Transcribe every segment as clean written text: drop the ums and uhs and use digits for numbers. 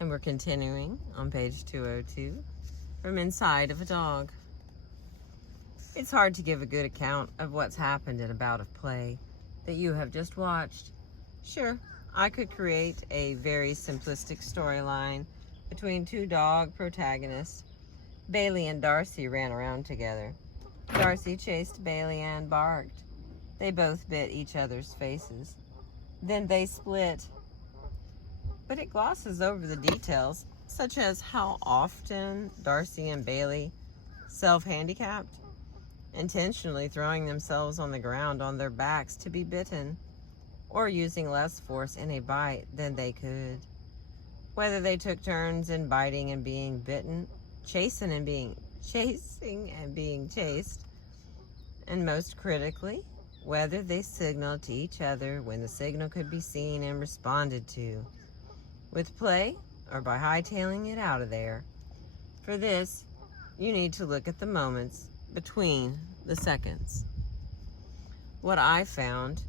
And we're continuing on page 202 from Inside of a Dog. It's hard to give a good account of what's happened in a bout of play that you have just watched. Sure, I could create a very simplistic storyline between two dog protagonists. Bailey and Darcy ran around together. Darcy chased Bailey and barked. They both bit each other's faces. Then they split. But it glosses over the details, such as how often Darcy and Bailey self-handicapped, intentionally throwing themselves on the ground on their backs to be bitten, or using less force in a bite than they could. Whether they took turns in biting and being bitten, chasing and being chased, and most critically, whether they signaled to each other when the signal could be seen and responded to, with play or by hightailing it out of there. For this, you need to look at the moments between the seconds. What I found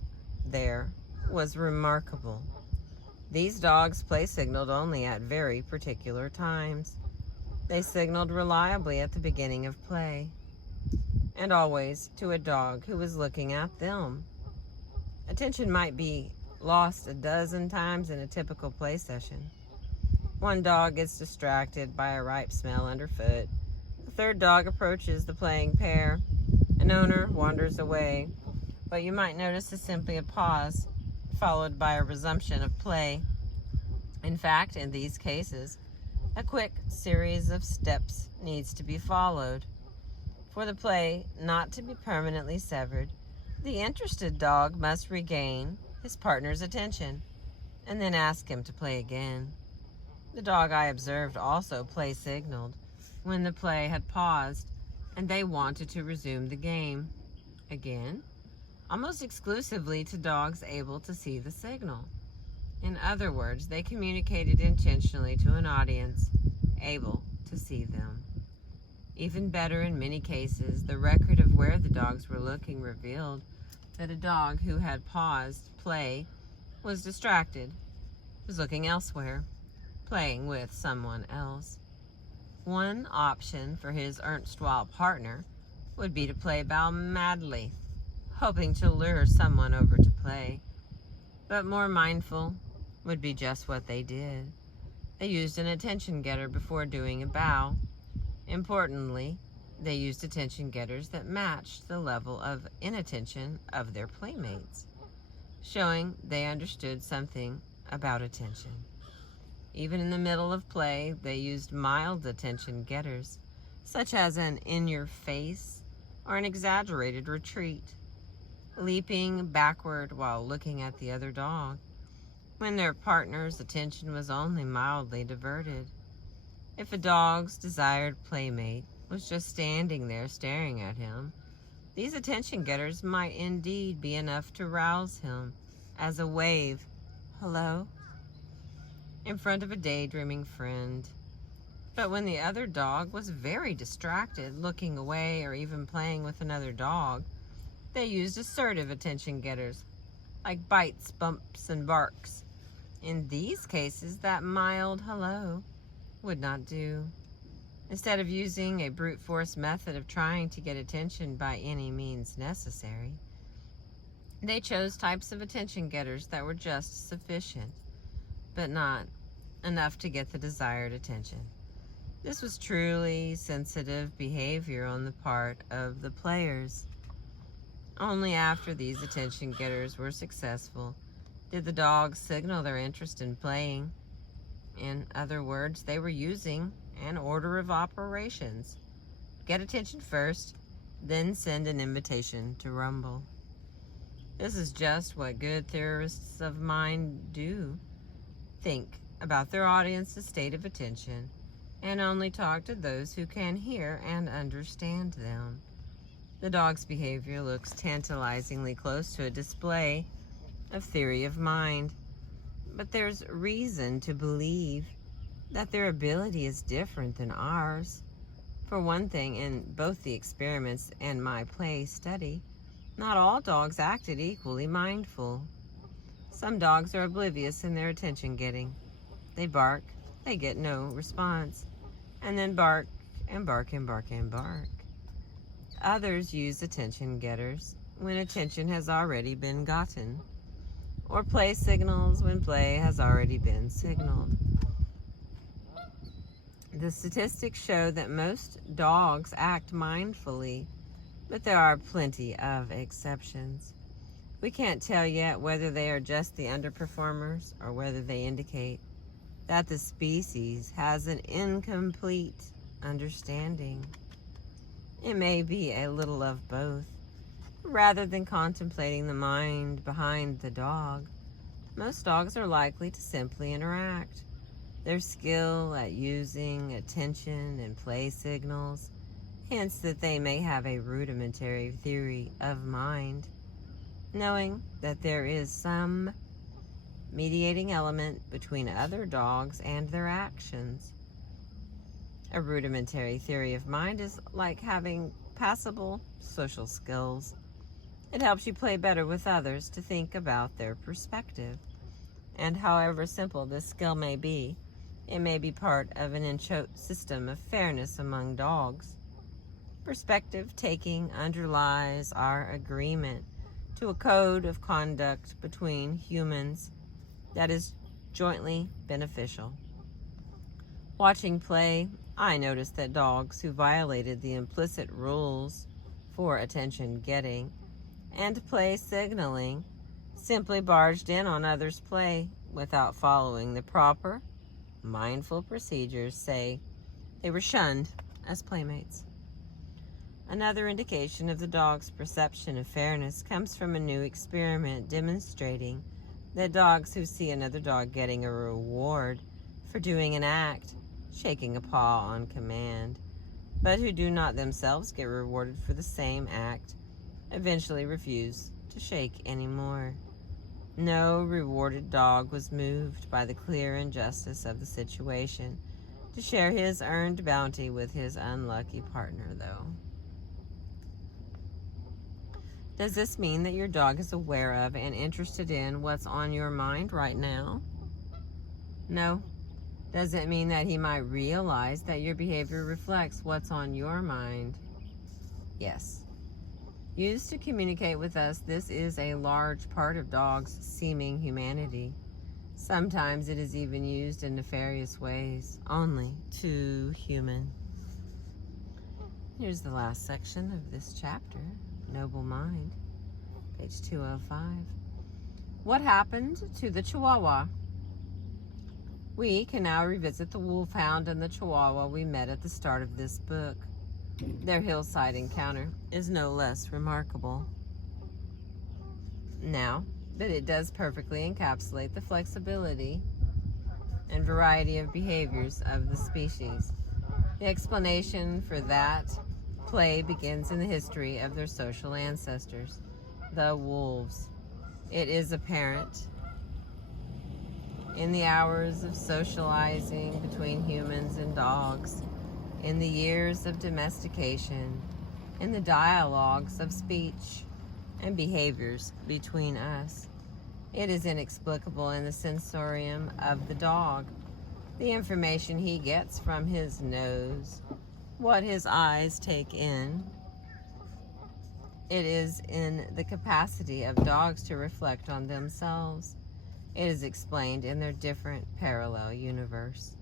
there was remarkable. These dogs play signaled only at very particular times. They signaled reliably at the beginning of play, and always to a dog who was looking at them. Attention might be lost a dozen times in a typical play session. One dog gets distracted by a ripe smell underfoot. The third dog approaches the playing pair. An owner wanders away. What you might notice is simply a pause, followed by a resumption of play. In fact, in these cases, a quick series of steps needs to be followed. For the play not to be permanently severed, the interested dog must regain his partner's attention and then ask him to play again. The dog I observed also play signaled when the play had paused and they wanted to resume the game again, almost exclusively to dogs able to see the signal. In other words, they communicated intentionally to an audience able to see them. Even better, in many cases, the record of where the dogs were looking revealed that a dog who had paused play was distracted, was looking elsewhere, playing with someone else. One option for his erstwhile partner would be to play bow madly, hoping to lure someone over to play. But more mindful would be just what they did. They used an attention getter before doing a bow. Importantly, they used attention getters that matched the level of inattention of their playmates, showing they understood something about attention. Even in the middle of play, they used mild attention getters, such as an in-your-face or an exaggerated retreat, leaping backward while looking at the other dog, when their partner's attention was only mildly diverted. If a dog's desired playmate was just standing there staring at him, these attention getters might indeed be enough to rouse him as a wave, hello, in front of a daydreaming friend. But when the other dog was very distracted, looking away or even playing with another dog, they used assertive attention getters, like bites, bumps, and barks. In these cases, that mild hello would not do. Instead of using a brute force method of trying to get attention by any means necessary, they chose types of attention getters that were just sufficient, but not enough to get the desired attention. This was truly sensitive behavior on the part of the players. Only after these attention getters were successful did the dogs signal their interest in playing. In other words, they were using an order of operations. Get attention first, then send an invitation to rumble. This is just what good theorists of mind do. Think about their audience's state of attention and only talk to those who can hear and understand them. The dog's behavior looks tantalizingly close to a display of theory of mind, but there's reason to believe that their ability is different than ours. For one thing, in both the experiments and my play study, not all dogs acted equally mindful. Some dogs are oblivious in their attention getting. They bark, they get no response, and then bark and bark and bark and bark. Others use attention getters when attention has already been gotten, or play signals when play has already been signaled. The statistics show that most dogs act mindfully, but there are plenty of exceptions. We can't tell yet whether they are just the underperformers or whether they indicate that the species has an incomplete understanding. It may be a little of both. Rather than contemplating the mind behind the dog, most dogs are likely to simply interact. Their skill at using attention and play signals hints that they may have a rudimentary theory of mind, knowing that there is some mediating element between other dogs and their actions. A rudimentary theory of mind is like having passable social skills. It helps you play better with others to think about their perspective. And however simple this skill may be, it may be part of an system of fairness among dogs. Perspective taking underlies our agreement to a code of conduct between humans that is jointly beneficial. Watching play, I noticed that dogs who violated the implicit rules for attention getting and play signaling simply barged in on others' play without following the proper, mindful procedures. Say they were shunned as playmates. Another indication of the dog's perception of fairness comes from a new experiment demonstrating that dogs who see another dog getting a reward for doing an act, shaking a paw on command, but who do not themselves get rewarded for the same act, eventually refuse to shake anymore. No rewarded dog was moved by the clear injustice of the situation to share his earned bounty with his unlucky partner, though. Does this mean that your dog is aware of and interested in what's on your mind right now? No. Does it mean that he might realize that your behavior reflects what's on your mind? Yes. Used to communicate with us, this is a large part of dogs' seeming humanity. Sometimes it is even used in nefarious ways, only too human. Here's the last section of this chapter, Noble Mind, page 205. What happened to the Chihuahua? We can now revisit the Wolfhound and the Chihuahua we met at the start of this book. Their hillside encounter is no less remarkable now, but it does perfectly encapsulate the flexibility and variety of behaviors of the species. The explanation for that play begins in the history of their social ancestors, the wolves. It is apparent in the hours of socializing between humans and dogs, in the years of domestication, in the dialogues of speech and behaviors between us. It is inexplicable in the sensorium of the dog, the information he gets from his nose, what his eyes take in. It is in the capacity of dogs to reflect on themselves. It is explained in their different parallel universe.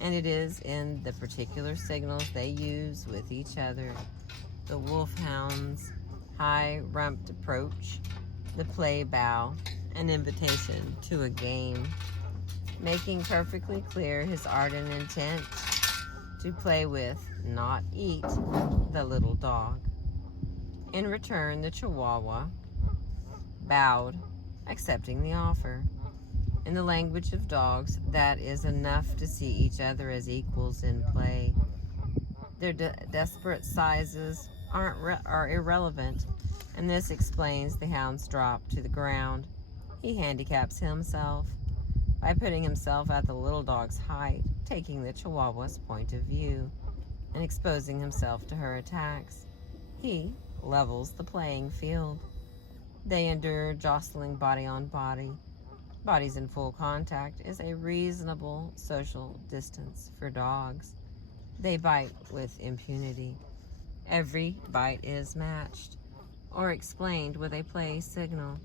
And it is in the particular signals they use with each other. The wolfhound's high-rumped approach, the play bow, an invitation to a game, making perfectly clear his ardent intent to play with, not eat, the little dog. In return, the Chihuahua bowed, accepting the offer. In the language of dogs, that is enough to see each other as equals in play. Their desperate sizes are irrelevant, and this explains the hound's drop to the ground. He handicaps himself by putting himself at the little dog's height, taking the Chihuahua's point of view, and exposing himself to her attacks. He levels the playing field. They endure jostling body on body, Bodies in full contact is a reasonable social distance for dogs. They bite with impunity. Every bite is matched or explained with a play signal,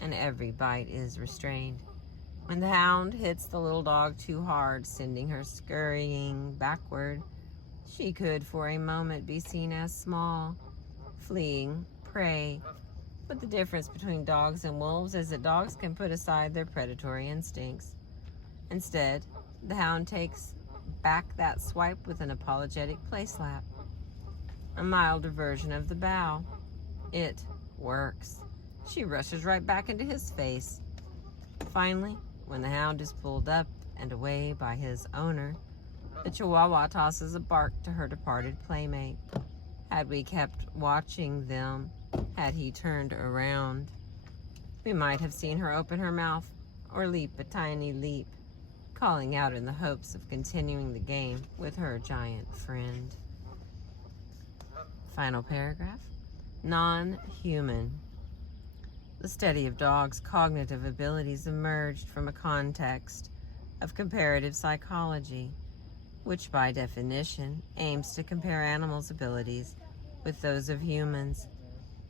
and every bite is restrained. When the hound hits the little dog too hard, sending her scurrying backward, she could for a moment be seen as small, fleeing prey. But the difference between dogs and wolves is that dogs can put aside their predatory instincts. Instead, the hound takes back that swipe with an apologetic play slap, a milder version of the bow. It works. She rushes right back into his face. Finally, when the hound is pulled up and away by his owner, the Chihuahua tosses a bark to her departed playmate. Had we kept watching them, had he turned around, we might have seen her open her mouth or leap a tiny leap, calling out in the hopes of continuing the game with her giant friend. Final paragraph. Non-human. The study of dogs' cognitive abilities emerged from a context of comparative psychology, which by definition aims to compare animals' abilities with those of humans.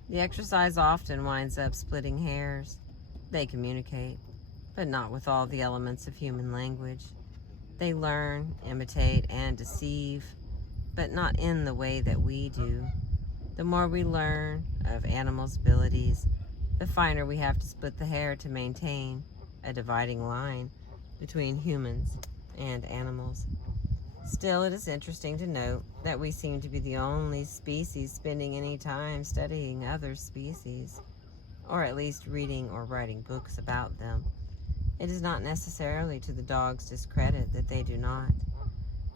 The exercise often winds up splitting hairs. They communicate, but not with all the elements of human language. They learn, imitate, and deceive, but not in the way that we do. The more we learn of animals' abilities, the finer we have to split the hair to maintain a dividing line between humans and animals. Still, it is interesting to note that we seem to be the only species spending any time studying other species, or at least reading or writing books about them. It is not necessarily to the dog's discredit that they do not.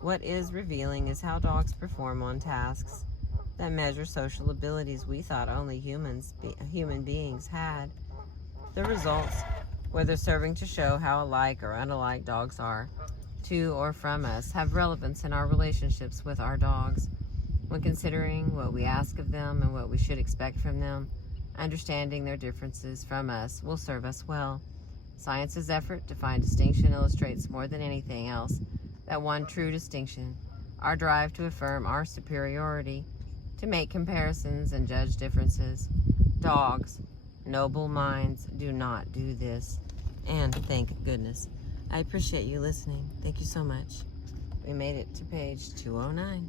What is revealing is how dogs perform on tasks that measure social abilities we thought only human beings had. The results, whether serving to show how alike or unalike dogs are to or from us, have relevance in our relationships with our dogs. When considering what we ask of them and what we should expect from them, understanding their differences from us will serve us well. Science's effort to find distinction illustrates more than anything else that one true distinction, our drive to affirm our superiority, to make comparisons and judge differences. Dogs, noble minds, do not do this. And thank goodness. I appreciate you listening. Thank you so much. We made it to page 209.